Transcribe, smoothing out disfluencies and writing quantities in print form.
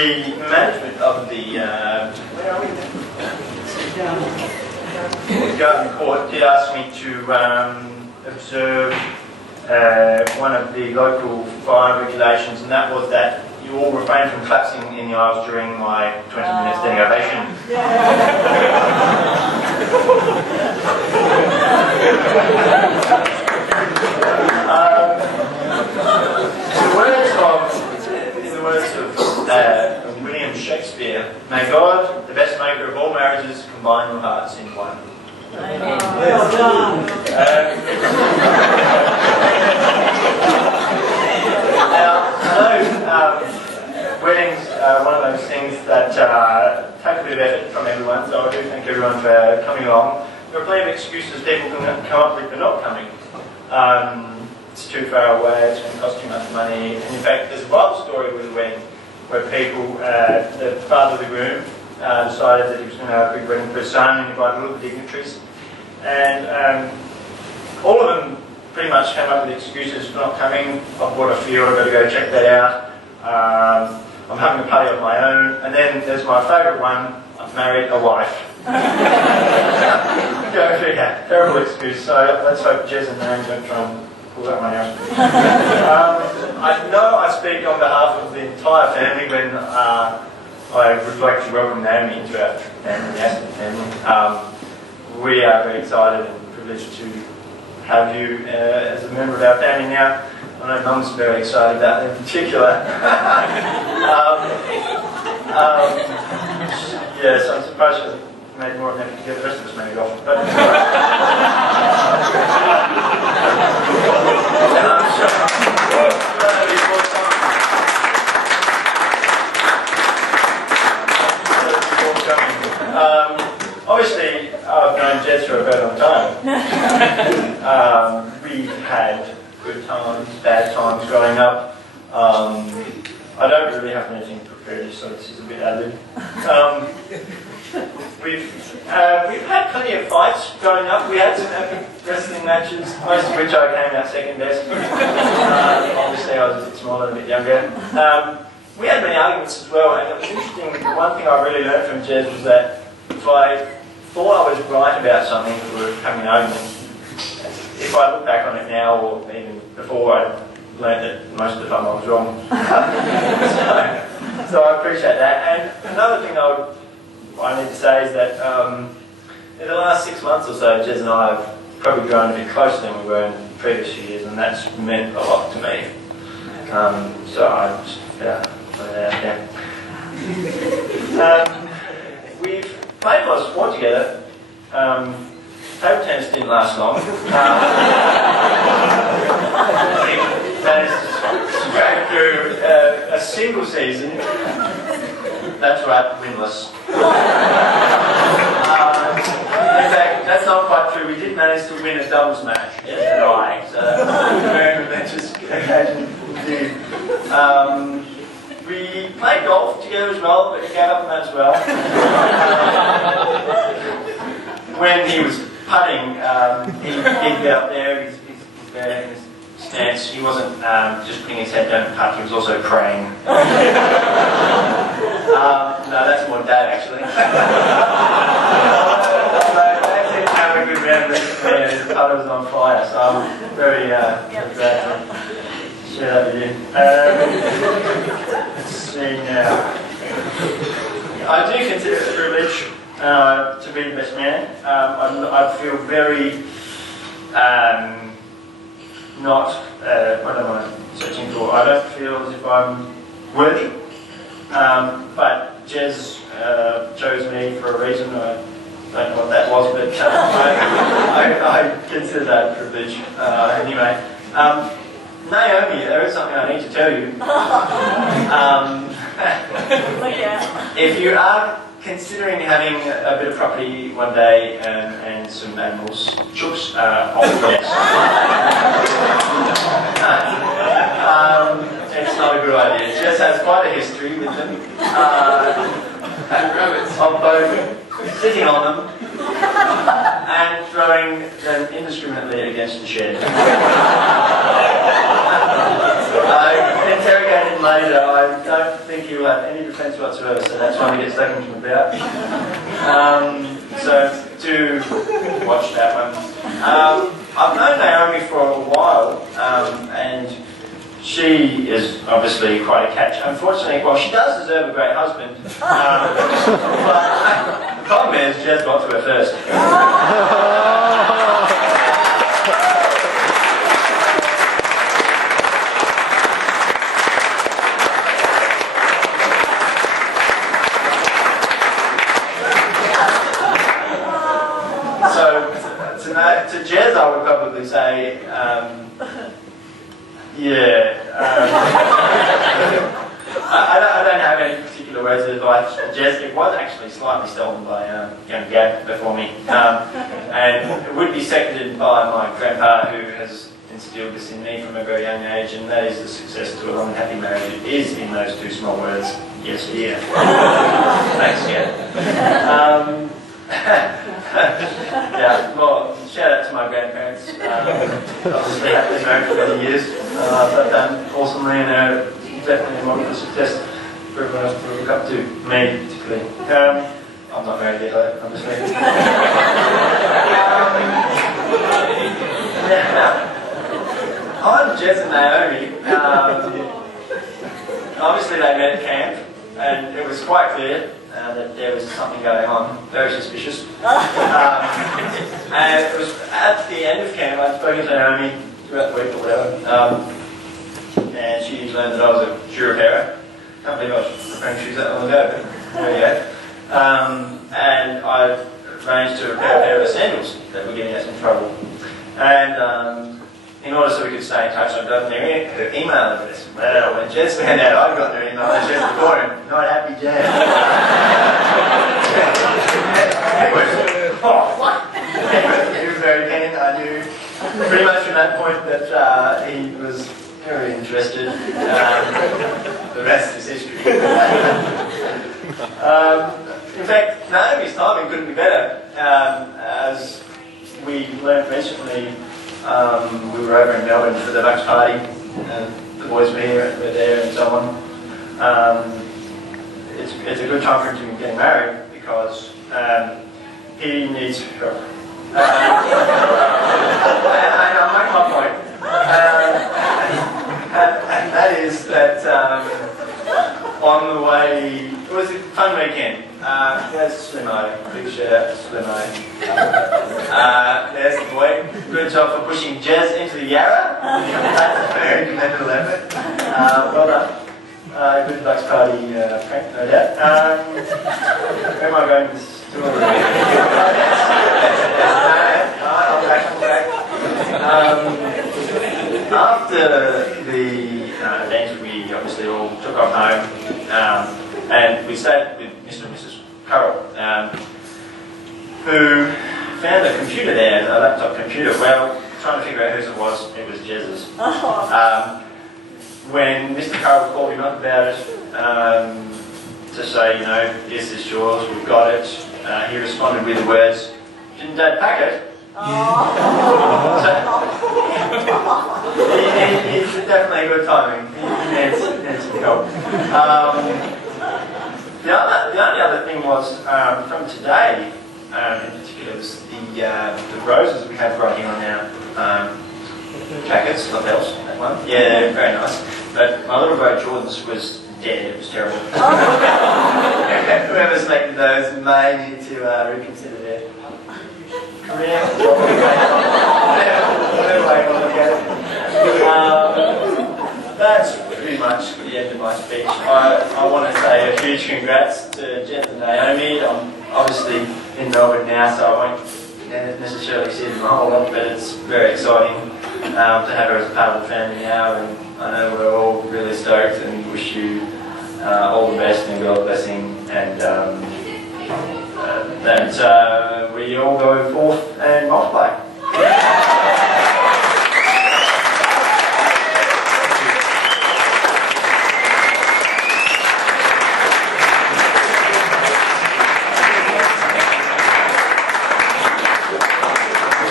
the management of the where are we? The Garden Court did ask me to observe one of the local fire regulations, and that was that you all refrain from collapsing in the aisles during my 20-minute standing ovation. In the words of William Shakespeare, may God, the best maker of all marriages, combine your hearts in one. Well done. Weddings are one of those things that take a bit of effort from everyone, so I do thank everyone for coming along. There are plenty of excuses people can come up with for not coming. It's too far away, it's going to cost too much money. And in fact, there's a Bible story with a wedding where people, the father of the groom, decided that he was going to have a big wedding for his son and invited all the dignitaries. And all of them pretty much came up with excuses for not coming. I've bought a field, I've got to go check that out. I'm having a party of my own. And then there's my favourite one, I've married a wife. Yeah, terrible excuse. So let's hope Jez and Naomi don't try and pull that one out. I know I speak on behalf of the entire family when I would like to welcome Naomi into our family, the Aston family. We are very excited and privileged to have you as a member of our family now. I know Mum's very excited about it in particular. Yes, I'm surprised she hasn't made more of an effort to get the rest of us married off. But and I'm sure obviously, I've known Jez for a very long time. We've had good times, bad times growing up. I don't really have anything prepared, so this is a bit ad-lib. We've had plenty of fights growing up. We had some epic wrestling matches, most of which I came out second best. Obviously, I was a bit smaller and a bit younger. We had many arguments as well, and it was interesting. One thing I really learned from Jez was that if I thought I was right about something for having an argument, if I look back on it now, or even before, I learned that most of the time I was wrong. so I appreciate that. And another thing I need to say is that in the last 6 months or so, Jez and I have probably grown a bit closer than we were in previous years, and that's meant a lot to me. So I just, put that out there. We've played a lot of sport together. Table tennis didn't last long. We managed to scrape through a single season. That's right, winless. In fact, that's not quite true. We did manage to win a doubles match. Yes, and I. So that's a very momentous occasion indeed. We played golf together as well, but he gave up on that as well. When he was putting, he'd get up there, his stance. He wasn't just putting his head down to putt, he was also praying. No, that's more Dad actually. Have a good round, the putter was on fire, so I'm very glad to share that with you. Let's see now. I do consider it a privilege to be the best man. I feel very not, what am I searching for? I don't feel as if I'm worthy, but Jez chose me for a reason. I don't know what that was, but I consider that a privilege anyway. Naomi, there is something I need to tell you. If you are considering having a bit of property one day and some animals, chooks on the yes. It's not a good idea. Jess has quite a history with them. Of both sitting on them and throwing them indiscriminately against the shed. Interrogated later, I don't think he will have any defence whatsoever, so that's why we get stuck into about. So do watch that one. I've known Naomi for a while, and she is obviously quite a catch. Unfortunately, well, she does deserve a great husband. But the problem is, Jez got to her first. To Jez, I would probably say, I don't have any particular words of advice. Jez, it was actually slightly stolen by young Gab before me, and it would be seconded by my grandpa, who has instilled this in me from a very young age, and that is the success to a long and happy marriage. It is in those two small words, yes dear. Thanks, Gab. Yeah, well, shout out to my grandparents. Obviously happily married for many years. They've done awesomely, and they're definitely a model for success for everyone else to look up to, me particularly. I'm not married yet, though, obviously. I'm Jez and Naomi. Obviously they met at camp, and it was quite clear that there was something going on, very suspicious. And it was at the end of camp, I'd spoken to Naomi throughout the week or whatever, and she learned that I was a shoe repairer. Can't believe I was repairing shoes that long ago, but there we go. And I arranged to repair a pair of sandals that were getting us in trouble. And in order so we could stay in touch, I got her email address. Well, when Jez found out I'd got her email address before him, not happy Jez. He was very keen. I knew pretty much from that point that he was very interested. The rest is history. In fact, Naomi's timing couldn't be better. As we learned recently, we were over in Melbourne for the Bucks party, and the boys were there and so on. It's a good time for him to be getting married because he needs help. And I'll make my point. And that is that on the way, it was a fun weekend. There's Slimo, big shout out to Slimo. There's the boy, good job for pushing Jez into the Yarra. That's a very commendable effort. Well done. Good Bucks party prank, no doubt. Where am I going with this story? I'm back. After the event, we obviously all took off home, and we stayed with Mr. and Mrs. Currell, who found a computer there, a laptop computer. Well, trying to figure out whose it was Jez's. When Mr. Currell called him up about it, to say, you know, is this yours, we've got it, he responded with the words, didn't Dad pack it? It's definitely good timing. He needs some help. The only other thing was, from today, in particular, was the roses we have right here on our jackets, lapels, that one. Yeah, very nice. But my little boy Jordan's was dead, it was terrible. Whoever selected those may need to reconsider their career. That's pretty much the end of my speech. I want to say a huge congrats to Jez and Naomi. I'm obviously in Melbourne now, so I won't necessarily see them a whole lot, but it's very exciting to have her as a part of the family now, and I know we're all really stoked and wish you all the best and God's blessing, and that we all go forth and multiply.